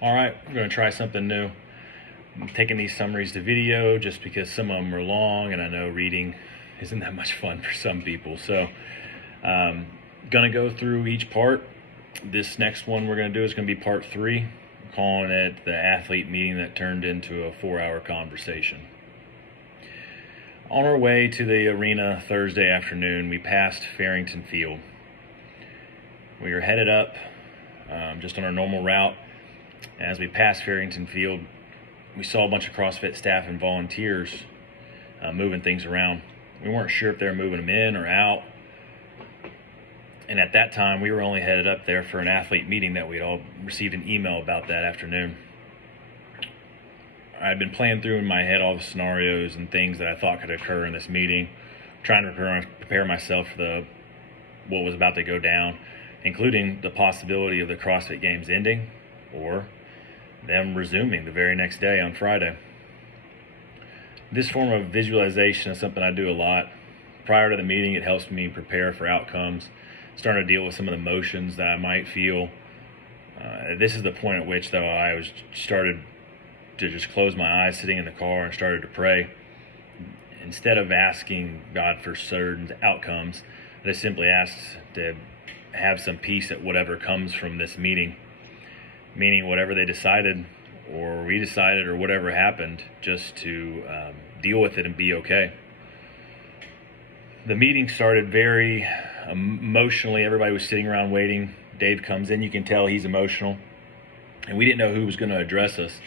All right, I'm going to try something new. I'm taking these summaries to video just because some of them are long and I know reading isn't that much fun for some people. So going to go through each part. This next one we're going to do is going to be part 3. I'm calling it the athlete meeting that turned into a 4-hour conversation. On our way to the arena Thursday afternoon, we passed Farrington Field. We were headed up just on our normal route. As we passed Farrington Field, we saw a bunch of CrossFit staff and volunteers moving things around. We weren't sure if they were moving them in or out. And at that time, we were only headed up there for an athlete meeting that we'd all received an email about that afternoon. I'd been playing through in my head all the scenarios and things that I thought could occur in this meeting, trying to prepare myself for what was about to go down, including the possibility of the CrossFit Games ending or them resuming the very next day on Friday. This form of visualization is something I do a lot. Prior to the meeting, it helps me prepare for outcomes, starting to deal with some of the emotions that I might feel. This is the point at which, though, I started to just close my eyes sitting in the car and started to pray. Instead of asking God for certain outcomes, I just simply asked to have some peace at whatever comes from this meeting. Meaning whatever they decided or we decided or whatever happened, just to deal with it and be okay. The meeting started very emotionally. Everybody was sitting around waiting. Dave comes in. You can tell he's emotional. And we didn't know who was going to address us.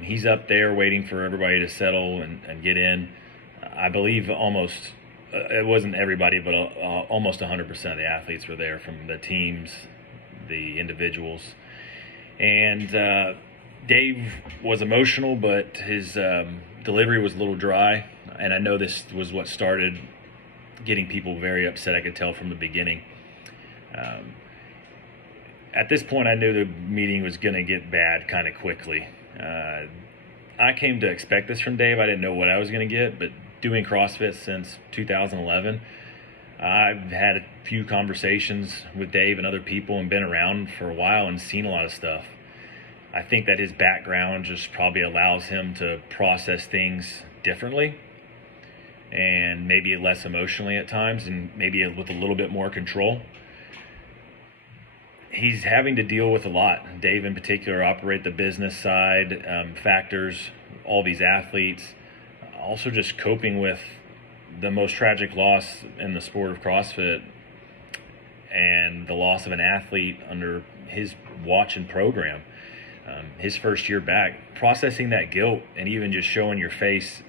He's up there waiting for everybody to settle and get in. I believe almost, it wasn't everybody, but almost 100% of the athletes were there, from the teams, the individuals. And Dave was emotional, but his delivery was a little dry. And I know this was what started getting people very upset. I could tell from the beginning. At this point, I knew the meeting was going to get bad kind of quickly. I came to expect this from Dave. I didn't know what I was going to get, but doing CrossFit since 2011, I've had a few conversations with Dave and other people and been around for a while and seen a lot of stuff. I think that his background just probably allows him to process things differently and maybe less emotionally at times, and maybe with a little bit more control. He's having to deal with a lot. Dave in particular operate the business side, factors, all these athletes, also just coping with the most tragic loss in the sport of CrossFit and the loss of an athlete under his watch and program. His first year back, processing that guilt and even just showing your face,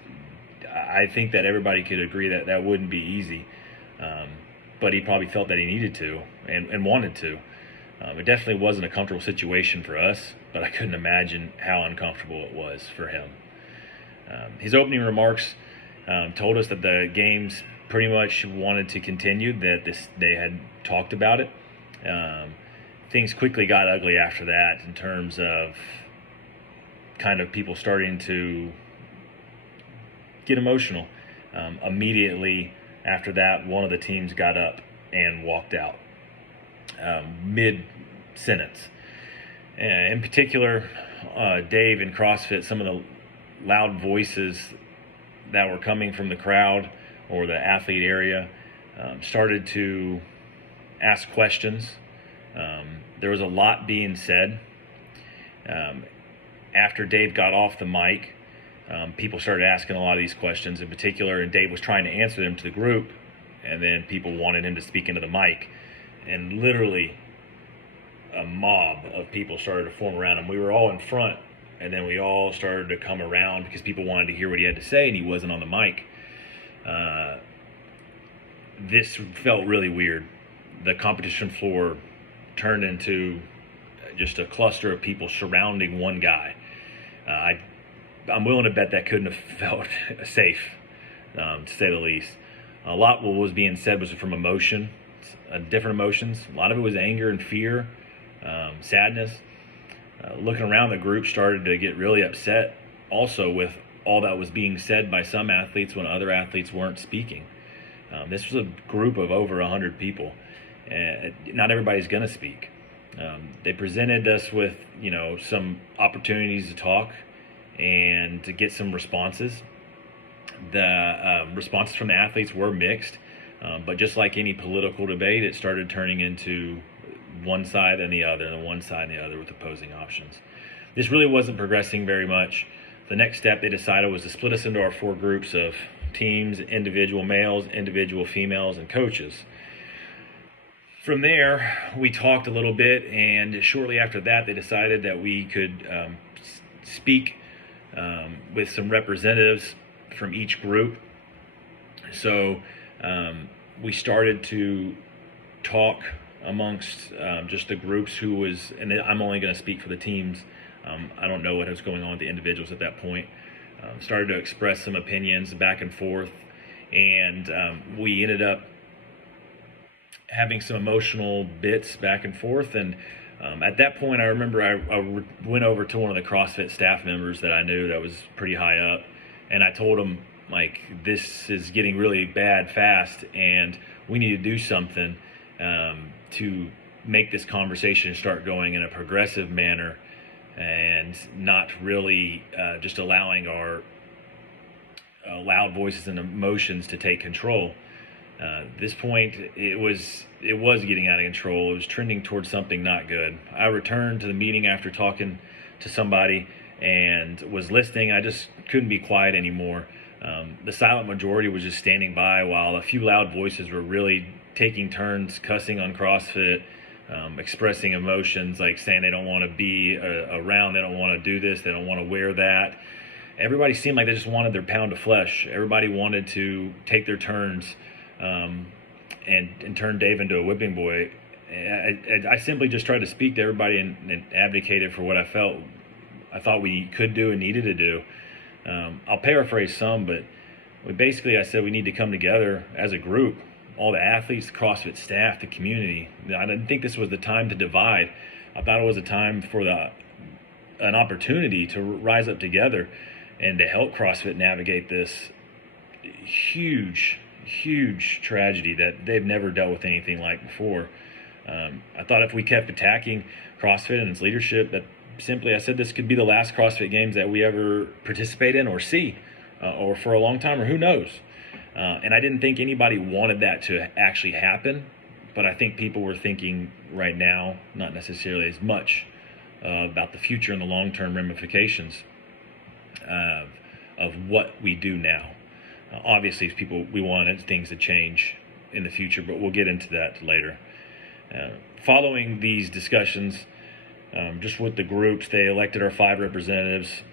I think that everybody could agree that that wouldn't be easy. But he probably felt that he needed to and wanted to. It definitely wasn't a comfortable situation for us, but I couldn't imagine how uncomfortable it was for him. His opening remarks told us that the games pretty much wanted to continue, that they had talked about it. Things quickly got ugly after that in terms of kind of people starting to get emotional. Immediately after that, one of the teams got up and walked out mid-sentence. In particular, Dave in CrossFit, some of the loud voices that were coming from the crowd or the athlete area started to ask questions. There was a lot being said. After Dave got off the mic, people started asking a lot of these questions in particular, and Dave was trying to answer them to the group, and then people wanted him to speak into the mic. And literally a mob of people started to form around him. We were all in front, and then we all started to come around because people wanted to hear what he had to say, and he wasn't on the mic. This felt really weird. The competition floor turned into just a cluster of people surrounding one guy. I'm willing to bet that couldn't have felt safe, to say the least. A lot what was being said was from emotion, different emotions. A lot of it was anger and fear, sadness. Looking around, the group started to get really upset also with all that was being said by some athletes when other athletes weren't speaking. This was a group of over 100 people. Not everybody's going to speak. They presented us with, some opportunities to talk and to get some responses. The responses from the athletes were mixed, but just like any political debate, it started turning into one side and the other, and one side and the other with opposing options. This really wasn't progressing very much. The next step they decided was to split us into our 4 groups of teams: individual males, individual females, and coaches. From there, we talked a little bit, and shortly after that, they decided that we could speak with some representatives from each group. So we started to talk amongst just the groups who was, and I'm only going to speak for the teams. I don't know what was going on with the individuals at that point. Started to express some opinions back and forth, and we ended up having some emotional bits back and forth. And at that point, I remember I went over to one of the CrossFit staff members that I knew that was pretty high up, and I told him, like, this is getting really bad fast, and we need to do something to make this conversation start going in a progressive manner, and not really just allowing our loud voices and emotions to take control. At this point, it was getting out of control. It was trending towards something not good. I returned to the meeting after talking to somebody and was listening. I just couldn't be quiet anymore. The silent majority was just standing by, while a few loud voices were really taking turns cussing on CrossFit, expressing emotions, like saying they don't want to be around, they don't want to do this, they don't want to wear that. Everybody seemed like they just wanted their pound of flesh. Everybody wanted to take their turns and turn Dave into a whipping boy. I simply just tried to speak to everybody and advocated for what I thought we could do and needed to do. I'll paraphrase some, but I said we need to come together as a group, all the athletes, the CrossFit staff, the community. I didn't think this was the time to divide. I thought it was a time for an opportunity to rise up together and to help CrossFit navigate this huge tragedy that they've never dealt with anything like before. I thought if we kept attacking CrossFit and its leadership, that I said this could be the last CrossFit Games that we ever participate in or see, or for a long time, or who knows. And I didn't think anybody wanted that to actually happen, but I think people were thinking right now, not necessarily as much about the future and the long-term ramifications of what we do now. Obviously, we wanted things to change in the future, but we'll get into that later. Following these discussions, just with the groups, they elected our 5 representatives,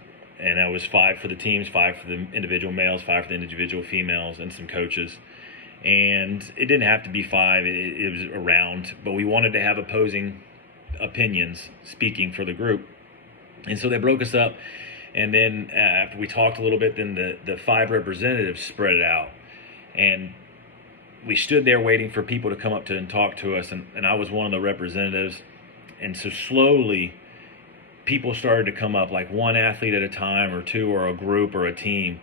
and that was 5 for the teams, 5 for the individual males, 5 for the individual females, and some coaches. And it didn't have to be 5, it was around, but we wanted to have opposing opinions speaking for the group. And so they broke us up, and then after we talked a little bit, then the 5 representatives spread it out. And we stood there waiting for people to come up and talk to us, and I was one of the representatives. And so slowly, people started to come up, like one athlete at a time, or 2, or a group, or a team.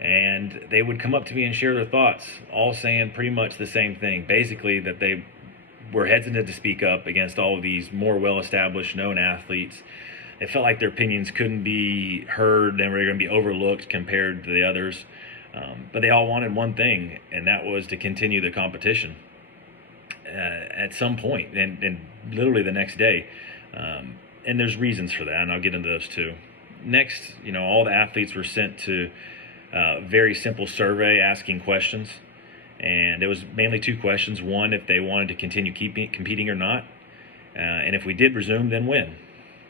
And they would come up to me and share their thoughts, all saying pretty much the same thing. Basically, that they were hesitant to speak up against all of these more well-established, known athletes. They felt like their opinions couldn't be heard, and were going to be overlooked compared to the others. But they all wanted one thing, and that was to continue the competition at some point, and literally the next day. And there's reasons for that, and I'll get into those too. Next, all the athletes were sent to a very simple survey asking questions. And there was mainly 2 questions. One, if they wanted to continue competing or not. And if we did resume, then when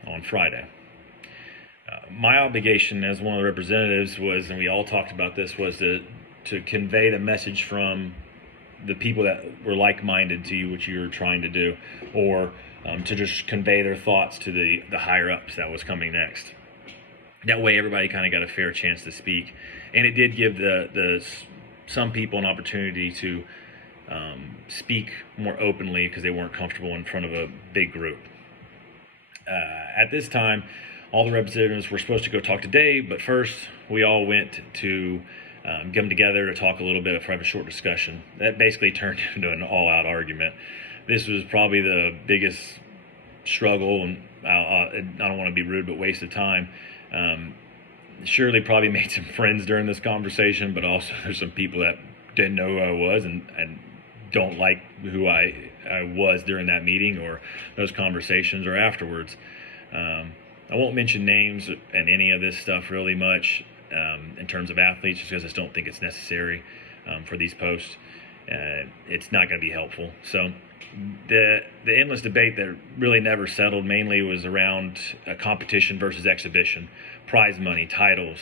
on Friday. My obligation as one of the representatives was, and we all talked about this, was to convey the message from the people that were like-minded to you, what you were trying to do, or to just convey their thoughts to the higher-ups that was coming next. That way everybody kind of got a fair chance to speak. And it did give some people an opportunity to speak more openly because they weren't comfortable in front of a big group. At this time, all the representatives were supposed to go talk to Dave, but first we all went to get them together to talk a little bit, have a short discussion. That basically turned into an all-out argument. This was probably the biggest struggle, and I don't want to be rude, but waste of time. Surely probably made some friends during this conversation, but also there's some people that didn't know who I was and don't like who I was during that meeting or those conversations or afterwards. I won't mention names and any of this stuff really much in terms of athletes, just because I just don't think it's necessary for these posts. It's not going to be helpful. So the endless debate that really never settled mainly was around competition versus exhibition, prize money, titles.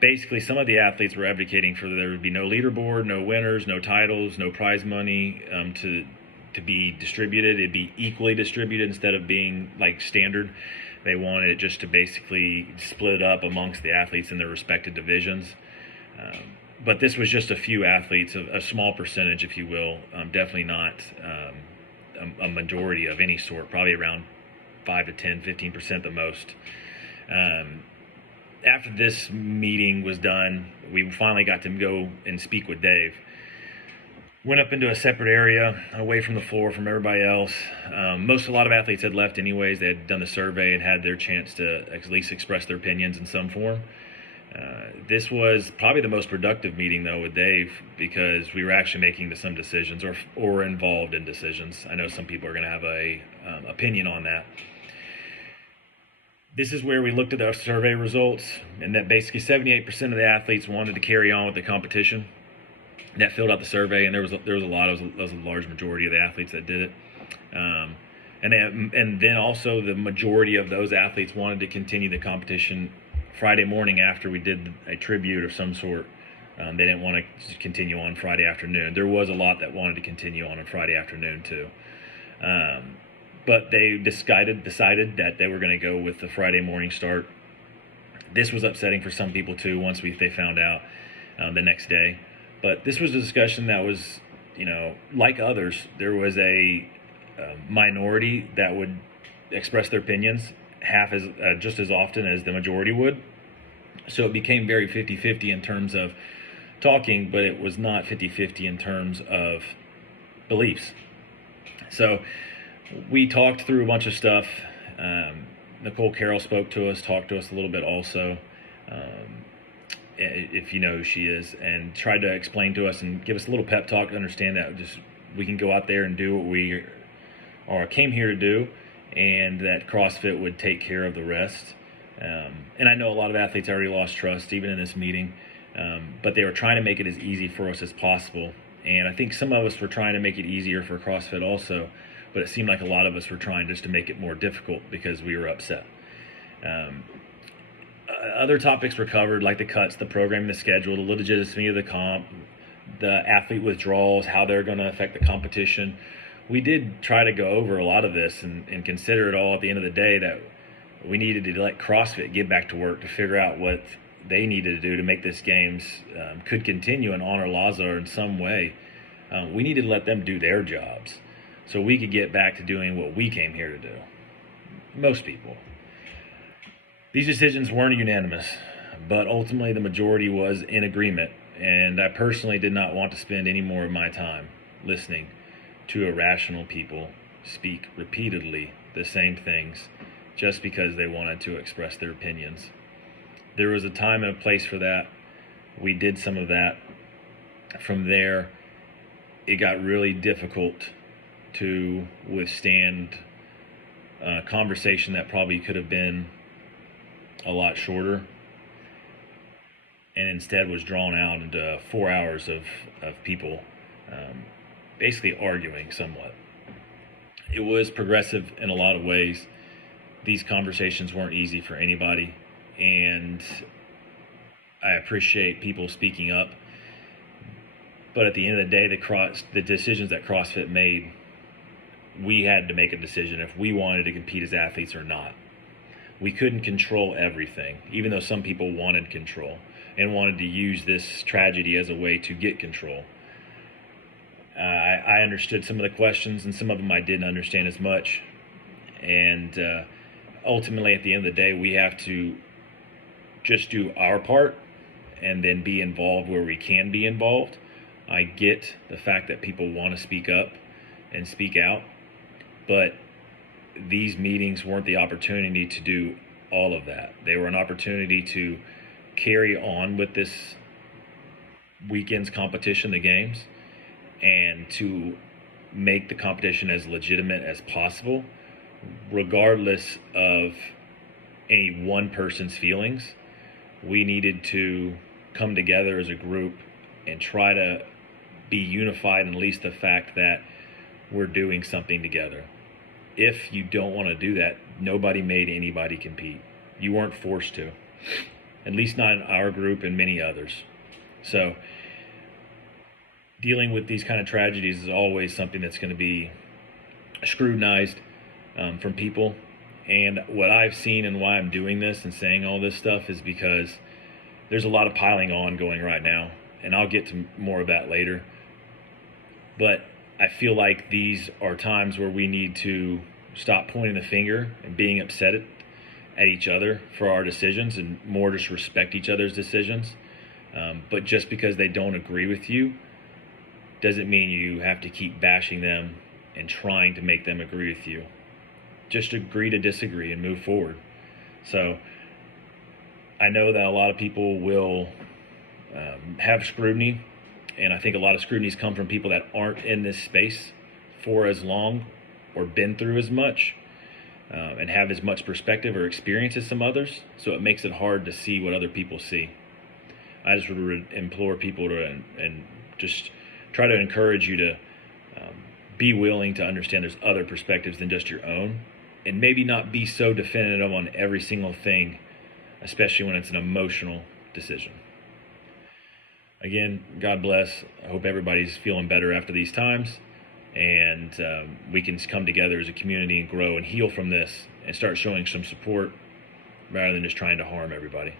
Basically, some of the athletes were advocating for there would be no leaderboard, no winners, no titles, no prize money to be distributed. It'd be equally distributed instead of being like standard. They wanted it just to basically split it up amongst the athletes in their respective divisions. But this was just a few athletes, a small percentage, if you will, definitely not a majority of any sort, probably around 5 to 10, 15% the most. After this meeting was done, we finally got to go and speak with Dave. Went up into a separate area, away from the floor, from everybody else. A lot of athletes had left anyways. They had done the survey and had their chance to at least express their opinions in some form. This was probably the most productive meeting, though, with Dave, because we were actually making some decisions or involved in decisions. I know some people are going to have a opinion on that. This is where we looked at the survey results, and that basically 78% of the athletes wanted to carry on with the competition. That filled out the survey, and there was a large majority of the athletes that did it. And then also the majority of those athletes wanted to continue the competition Friday morning after we did a tribute of some sort. They didn't want to continue on Friday afternoon. There was a lot that wanted to continue on Friday afternoon too. But they decided that they were going to go with the Friday morning start. This was upsetting for some people too once they found out the next day. But this was a discussion that was, like others, there was a minority that would express their opinions just as often as the majority would. So it became very 50-50 in terms of talking, but it was not 50-50 in terms of beliefs. So we talked through a bunch of stuff. Nicole Carroll talked to us a little bit also, if you know who she is, and tried to explain to us and give us a little pep talk to understand that we can go out there and do what we came here to do, and that CrossFit would take care of the rest. And I know a lot of athletes already lost trust, even in this meeting, but they were trying to make it as easy for us as possible. And I think some of us were trying to make it easier for CrossFit also, but it seemed like a lot of us were trying just to make it more difficult because we were upset. Other topics were covered, like the cuts, the programming, the schedule, the legitimacy of the comp, the athlete withdrawals, how they're going to affect the competition. We did try to go over a lot of this and consider it all at the end of the day that we needed to let CrossFit get back to work to figure out what they needed to do to make this games could continue and honor Lazar in some way. We needed to let them do their jobs so we could get back to doing what we came here to do. Most people. These decisions weren't unanimous, but ultimately the majority was in agreement, and I personally did not want to spend any more of my time listening to irrational people speak repeatedly the same things just because they wanted to express their opinions. There was a time and a place for that. We did some of that. From there, it got really difficult to withstand a conversation that probably could have been a lot shorter, and instead was drawn out into 4 hours of people basically arguing somewhat. It was progressive in a lot of ways. These conversations weren't easy for anybody, and I appreciate people speaking up. But at the end of the day, the decisions that CrossFit made, we had to make a decision if we wanted to compete as athletes or not. We couldn't control everything, even though some people wanted control and wanted to use this tragedy as a way to get control. I understood some of the questions, and some of them I didn't understand as much. And ultimately, at the end of the day, we have to just do our part and then be involved where we can be involved. I get the fact that people want to speak up and speak out, but these meetings weren't the opportunity to do all of that. They were an opportunity to carry on with this weekend's competition, the games, and to make the competition as legitimate as possible, regardless of any one person's feelings. We needed to come together as a group and try to be unified in at least the fact that we're doing something together. If you don't want to do that, nobody made anybody compete. You weren't forced to, at least not in our group and many others. So dealing with these kind of tragedies is always something that's going to be scrutinized from people. And what I've seen and why I'm doing this and saying all this stuff is because there's a lot of piling on going right now, and I'll get to more of that later. But I feel like these are times where we need to stop pointing the finger and being upset at each other for our decisions, and more just respect each other's decisions. But just because they don't agree with you doesn't mean you have to keep bashing them and trying to make them agree with you. Just agree to disagree and move forward. So I know that a lot of people will have scrutiny, and I think a lot of scrutinies come from people that aren't in this space for as long or been through as much and have as much perspective or experience as some others. So it makes it hard to see what other people see. I just would implore people to and just try to encourage you to be willing to understand there's other perspectives than just your own, and maybe not be so definitive on every single thing, especially when it's an emotional decision. Again, God bless. I hope everybody's feeling better after these times, and we can come together as a community and grow and heal from this and start showing some support rather than just trying to harm everybody.